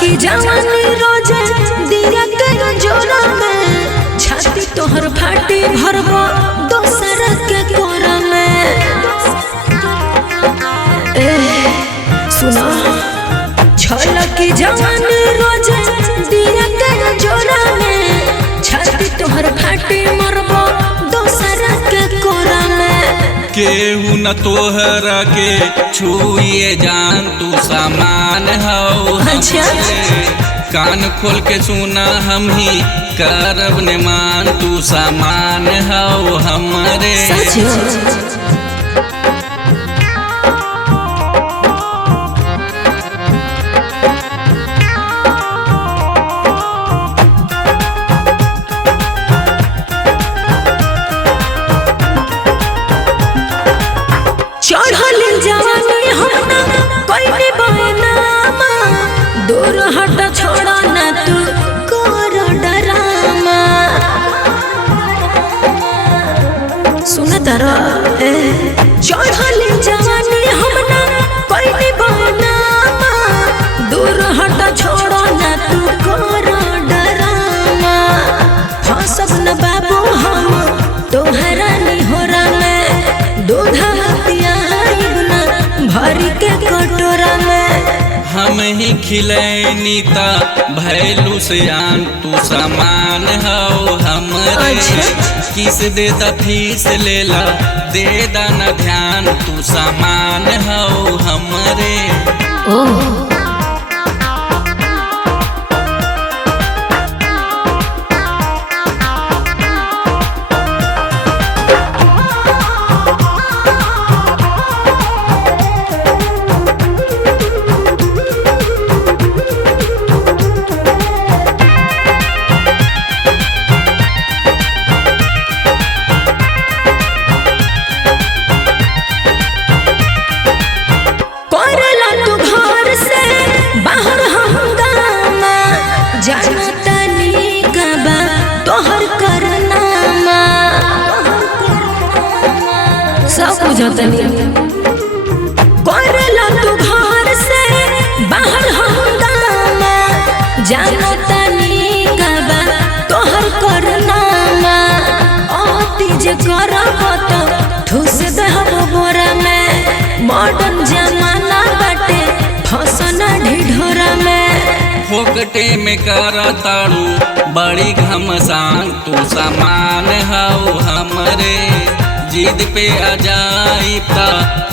की जवानी रोजे दिया के जोरा में छाती तोहर फाटी भरबो दोसर के कोरा में। सुना छल की जवानी रोजे दिया के जोरा में छाती तोहर फाटी मरबो दोसर के कोरा में। केहू न तोहरा के छुए जान तू सामान हो। अच्छा कान खोल के सुना हम ही करब ने मान तू सामान हो हमरे। चढ़ल जवानी हमना कोई बहनामा दूर हट छोड़ा ना तू कर डरामा। सुन तारा चढ़ल जवानी हमना कोई बहनामा दूर हट छोड़ा ना तू कर डरामा। फंसब न बाबू हम तोहरा निहोरा में दूधा भरी के कटोरा में। हम ही खिलैनी ता भैलू से आन तू सामान हो हमरे। किस दे दा फीस लेला दे दा न ध्यान तू सामान हो हमरे। सब बुझतनी करला तू घर से बाहर हंगामा जानो तनी कबा तोहर करनामा। अति जे करब तो ठूस देहब बोरा में। मॉडर्न जमाना बाटे फसना ढिढोरा में। फोकटे में करा ताड़ू बड़ी घमसान तू सामान हो हमरे। जिद पे आ जाइता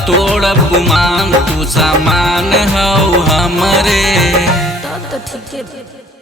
तोड़ब गुमान तू सामान हो हमरे। तब तो ठीक है।